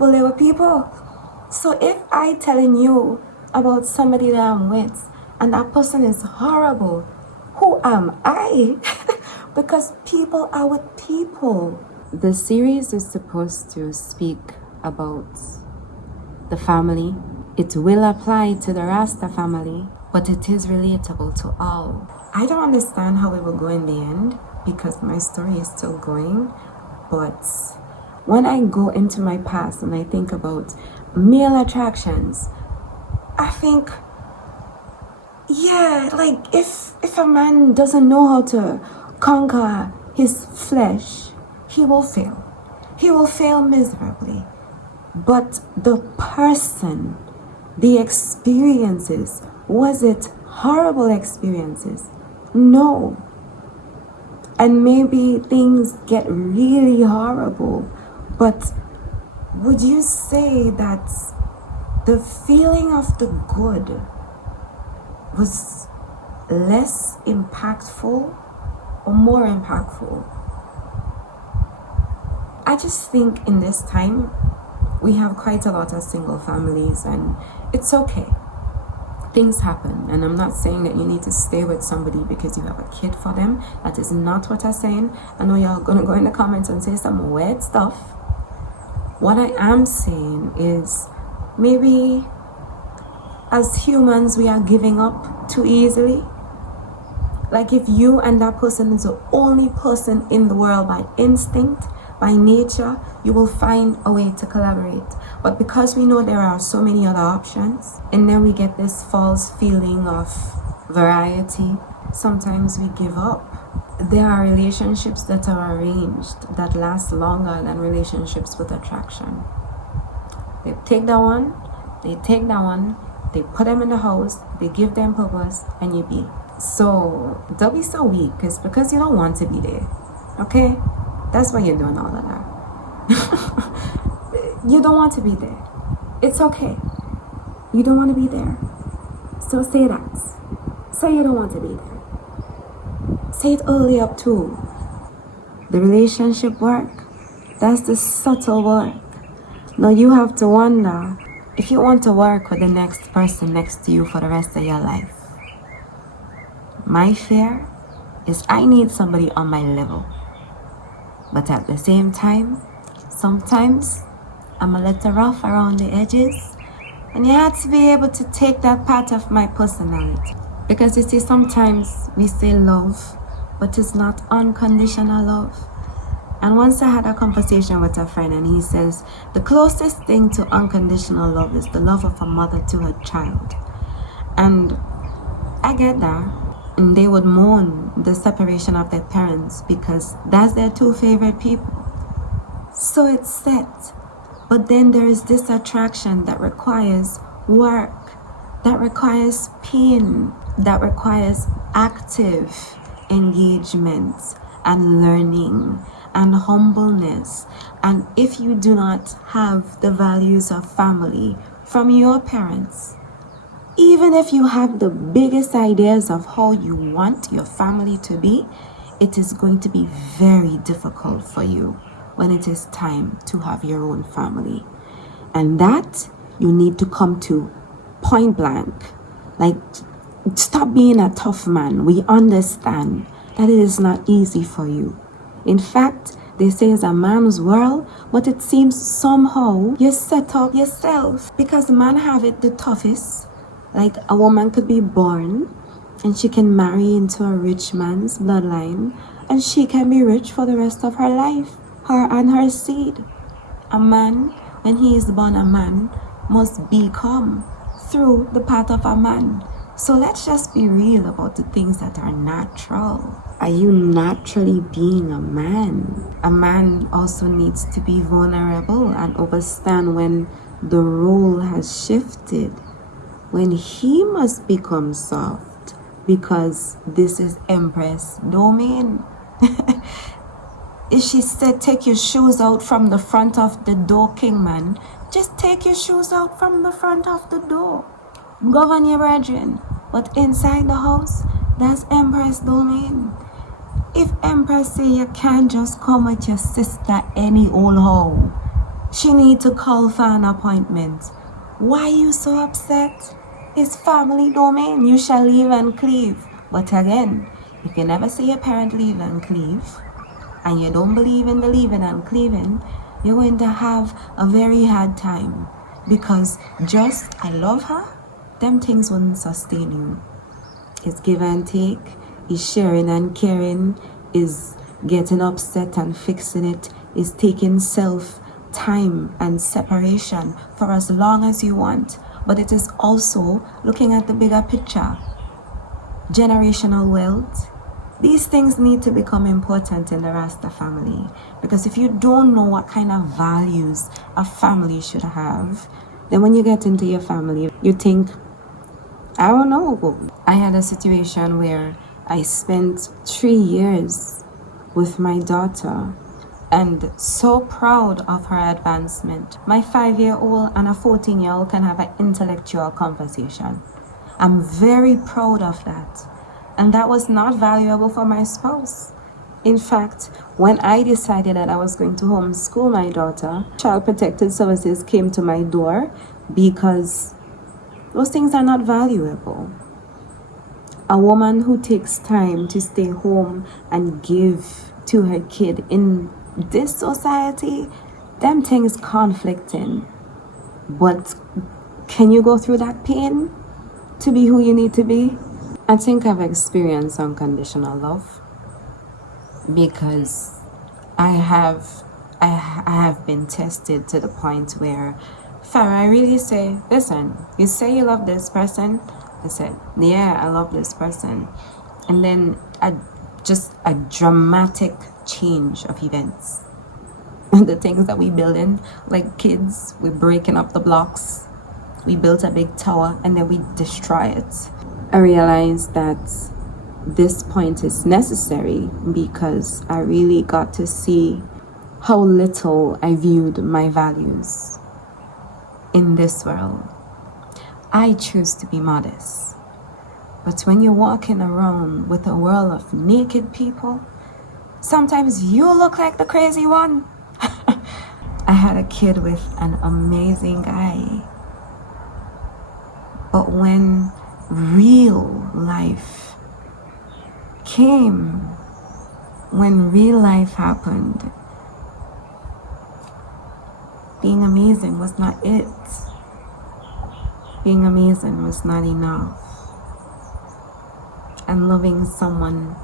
people live with people. So if I telling you about somebody that I'm with and that person is horrible, who am I? Because people are with people. The series is supposed to speak about the family. It will apply to the Rasta family, but it is relatable to all. I don't understand how it will go in the end because my story is still going, but when I go into my past and I think about male attractions, I think, yeah, like if a man doesn't know how to conquer his flesh, he will fail. He will fail miserably. But the person, the experiences, was it horrible experiences? No. And maybe things get really horrible, but would you say that the feeling of the good was less impactful or more impactful? I just think in this time, we have quite a lot of single families, and it's okay. Things happen, and I'm not saying that you need to stay with somebody because you have a kid for them. That is not what I'm saying. I know y'all gonna go in the comments and say some weird stuff. What I am saying is maybe as humans we are giving up too easily. Like if you and that person is the only person in the world by instinct, by nature, you will find a way to collaborate. But because we know there are so many other options, and then we get this false feeling of variety, sometimes we give up. There are relationships that are arranged that last longer than relationships with attraction. They take that one, they put them in the house, they give them purpose, and you be. So don't be so weak. It's because you don't want to be there. Okay? That's why you're doing all of that. You don't want to be there. It's okay. You don't want to be there. So say that. Say you don't want to be there. Say it early up too. The relationship work, that's the subtle work. Now you have to wonder if you want to work with the next person next to you for the rest of your life. My fear is I need somebody on my level. But at the same time, sometimes I'm a little rough around the edges, and you have to be able to take that part of my personality. Because you see, sometimes we say love, but it's not unconditional love. And once I had a conversation with a friend, and he says, the closest thing to unconditional love is the love of a mother to her child. And I get that. And they would mourn the separation of their parents because that's their two favorite people. So it's set. But then there is this attraction that requires work, that requires pain, that requires active engagement and learning and humbleness. And if you do not have the values of family from your parents, even if you have the biggest ideas of how you want your family to be, it is going to be very difficult for you when it is time to have your own family. And that you need to come to point blank. Like, stop being a tough man. We understand that it is not easy for you. In fact, they say it's a man's world, but it seems somehow you set up yourself because man have it the toughest. Like a woman could be born and she can marry into a rich man's bloodline and she can be rich for the rest of her life, her and her seed. A man, when he is born a man, must become through the path of a man. So let's just be real about the things that are natural. Are you naturally being a man? A man also needs to be vulnerable and understand when the role has shifted, when he must become soft, because this is Empress domain. If she said take your shoes out from the front of the door, king man, just take your shoes out from the front of the door. Govern your brethren. But inside the house, that's Empress domain. If Empress say you can't just come with your sister any old how, She need to call for an appointment. Why you so upset? It's family domain. You shall leave and cleave. But again, if you never see your parent leave and cleave, and you don't believe in the leaving and cleaving, you're going to have a very hard time. Because just, I love her, them things wouldn't sustain you. It's give and take, is sharing and caring, is getting upset and fixing it, is taking self time and separation for as long as you want. But it is also looking at the bigger picture. Generational wealth. These things need to become important in the Rasta family, because if you don't know what kind of values a family should have, then when you get into your family, you think, I don't know. I had a situation where I spent 3 years with my daughter and so proud of her advancement. My 5-year-old and a 14-year-old can have an intellectual conversation. I'm very proud of that. And that was not valuable for my spouse. In fact, when I decided that I was going to homeschool my daughter, Child Protective Services came to my door because those things are not valuable. A woman who takes time to stay home and give to her kid in this society, them things conflicting. But can you go through that pain to be who you need to be? I think I've experienced unconditional love because I have been tested to the point where I really say, listen, you say you love this person. I said, yeah, I love this person. And then just a dramatic change of events. The things that we build in, like kids, we're breaking up the blocks. We built a big tower and then we destroy it. I realized that this point is necessary because I really got to see how little I viewed my values in this world. I choose to be modest. But when you're walking around with a world of naked people, sometimes you look like the crazy one. I had a kid with an amazing guy. But when real life came, when real life happened, being amazing was not it. Being amazing was not enough. And loving someone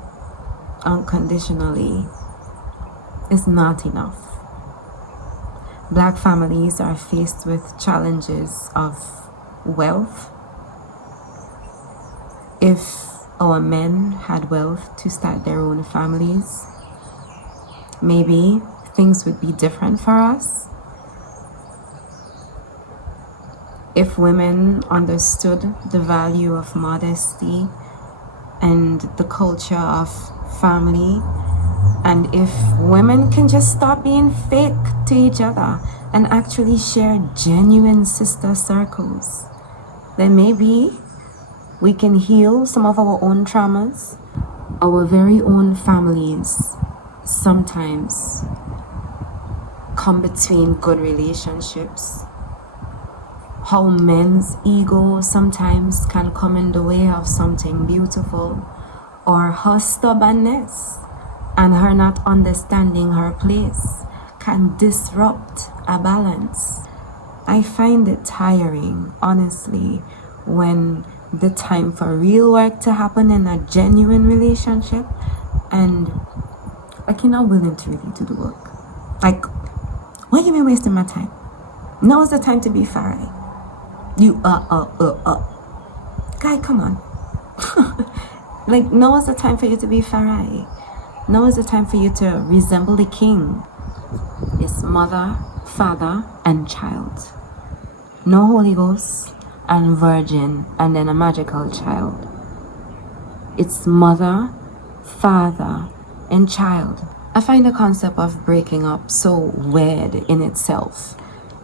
unconditionally is not enough. Black families are faced with challenges of wealth. If our men had wealth to start their own families, maybe things would be different for us. If women understood the value of modesty and the culture of family, and if women can just stop being fake to each other and actually share genuine sister circles, then maybe we can heal some of our own traumas. Our very own families sometimes come between good relationships. How men's ego sometimes can come in the way of something beautiful, or her stubbornness and her not understanding her place can disrupt a balance. I find it tiring, honestly, when the time for real work to happen in a genuine relationship and like you're not willing to really do the work. Like, why you been wasting my time? Now is the time to be fiery. You guy, come on. Like, now is the time for you to be fiery. Now is the time for you to resemble the king. It's mother, father, and child. No Holy Ghost and virgin and then a magical child. It's mother, father, and child. I find the concept of breaking up so weird in itself,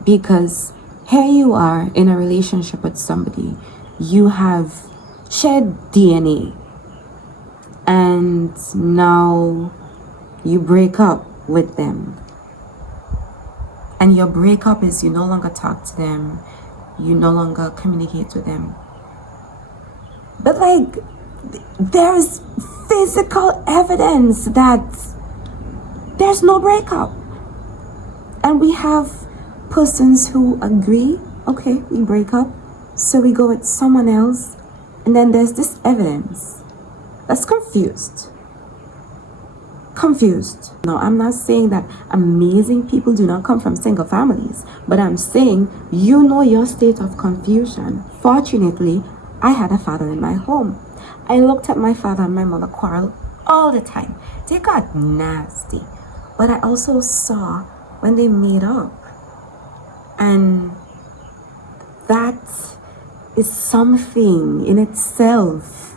because here you are in a relationship with somebody, you have shared DNA, and now you break up with them. And your breakup is you no longer talk to them, you no longer communicate with them. But like, there's physical evidence that there's no breakup. And we have persons who agree, okay, we break up, so we go with someone else, and then there's this evidence that's confused. No, I'm not saying that amazing people do not come from single families, but I'm saying you know your state of confusion. Fortunately, I had a father in my home. I looked at my father and my mother quarrel all the time. They got nasty. But I also saw when they made up. And that is something in itself.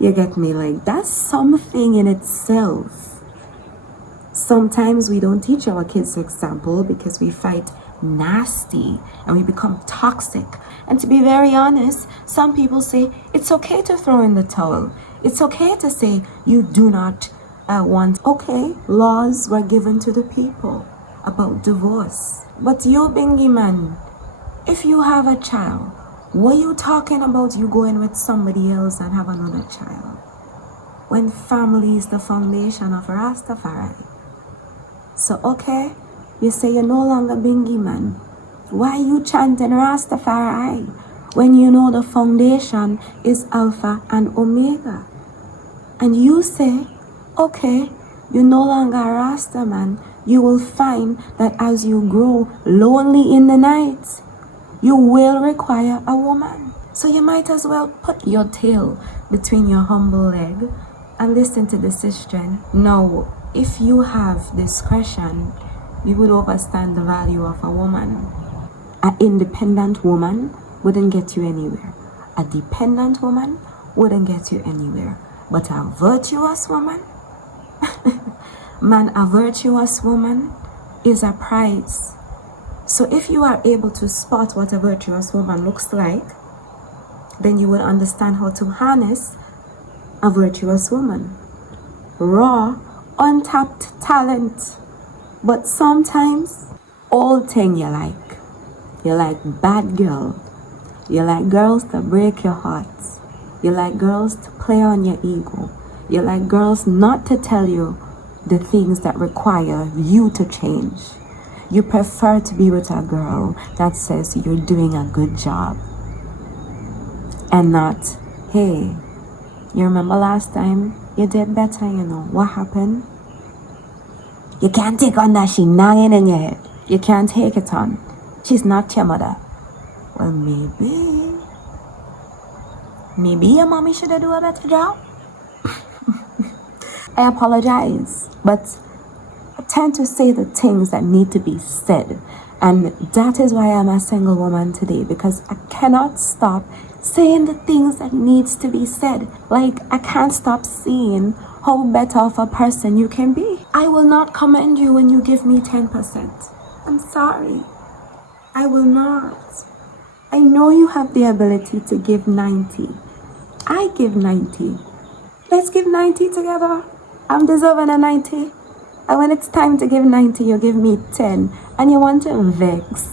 You get me? Like, that's something in itself. Sometimes we don't teach our kids example because we fight nasty and we become toxic. And to be very honest, some people say it's okay to throw in the towel. It's okay to say you do not want. Okay, laws were given to the people about divorce. But you, Bingy man, if you have a child, what are you talking about you going with somebody else and have another child? When family is the foundation of Rastafari. So, okay, you say you're no longer Bingy man. Why are you chanting Rastafari when you know the foundation is Alpha and Omega? And you say, okay, you're no longer a Rasta man. You will find that as you grow lonely in the night, you will require a woman. So you might as well put your tail between your humble leg and listen to the sister. Now, if you have discretion, you would understand the value of a woman. An independent woman wouldn't get you anywhere. A dependent woman wouldn't get you anywhere. But a virtuous woman, man, a virtuous woman is a prize. So if you are able to spot what a virtuous woman looks like, then you will understand how to harness a virtuous woman. Raw, untapped talent. But sometimes, all thing you like. You like bad girl. You like girls that break your heart. You like girls to play on your ego. You like girls not to tell you the things that require you to change. You prefer to be with a girl that says you're doing a good job. And not, hey, you remember last time you did better, you know, what happened? You can't take on that, she nagging in your head. You can't take it on. She's not your mother. Well, maybe your mommy should have done a better job. I apologize, but I tend to say the things that need to be said. And that is why I'm a single woman today, because I cannot stop saying the things that needs to be said. Like, I can't stop seeing how better of a person you can be. I will not commend you when you give me 10%. I'm sorry. I will not. I know you have the ability to give 90. I give 90. Let's give 90 together. I'm deserving a 90. And when it's time to give 90, you give me 10. And you want to vex.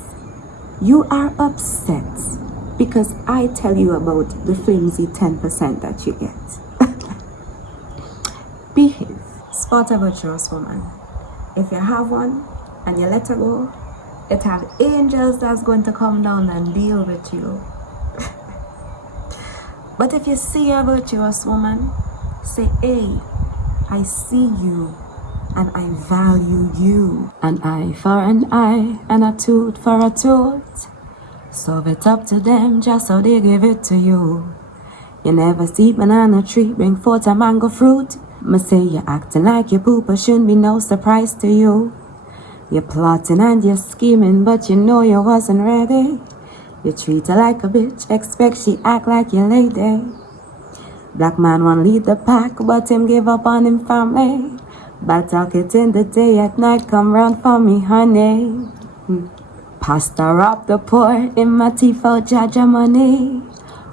You are upset because I tell you about the flimsy 10% that you get. Behave. Spot a virtuous woman. If you have one and you let her go, it have angels that's going to come down and deal with you. But if you see a virtuous woman, say, hey, I see you and I value you. An eye for an eye and a tooth for a tooth. So it's up to them just how they give it to you. You never see banana tree bring forth a mango fruit. Me say you're acting like your pooper shouldn't be no surprise to you. You're plotting and you're scheming, but you know you wasn't ready. You treat her like a bitch, expect she act like your lady. Black man want lead the pack, but him give up on him family. Bad talk it in the day, at night come round for me, honey. Pastor rob the poor, in my teeth out Jaja money.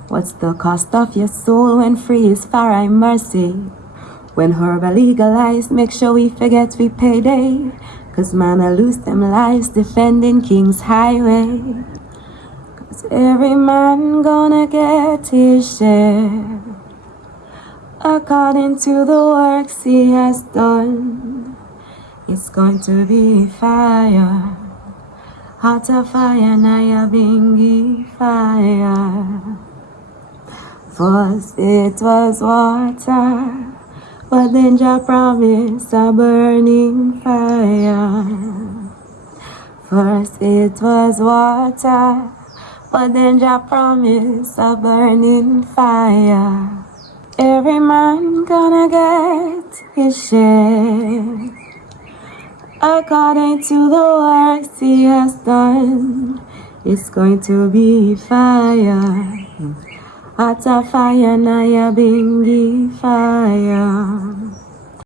What's the cost of your soul when free is far I mercy? When herb legalized, make sure we forget we payday. 'Cause man, I lose them lives defending King's Highway. 'Cause every man gonna get his share according to the works he has done. It's going to be fire, hotter fire, Naya Bingi fire. First it was water, but then Jah promised a burning fire. First it was water, but then Jah promised a burning fire. Every man gonna get his share according to the works he has done. It's going to be fire, hotter fire, Naya Bingi fire.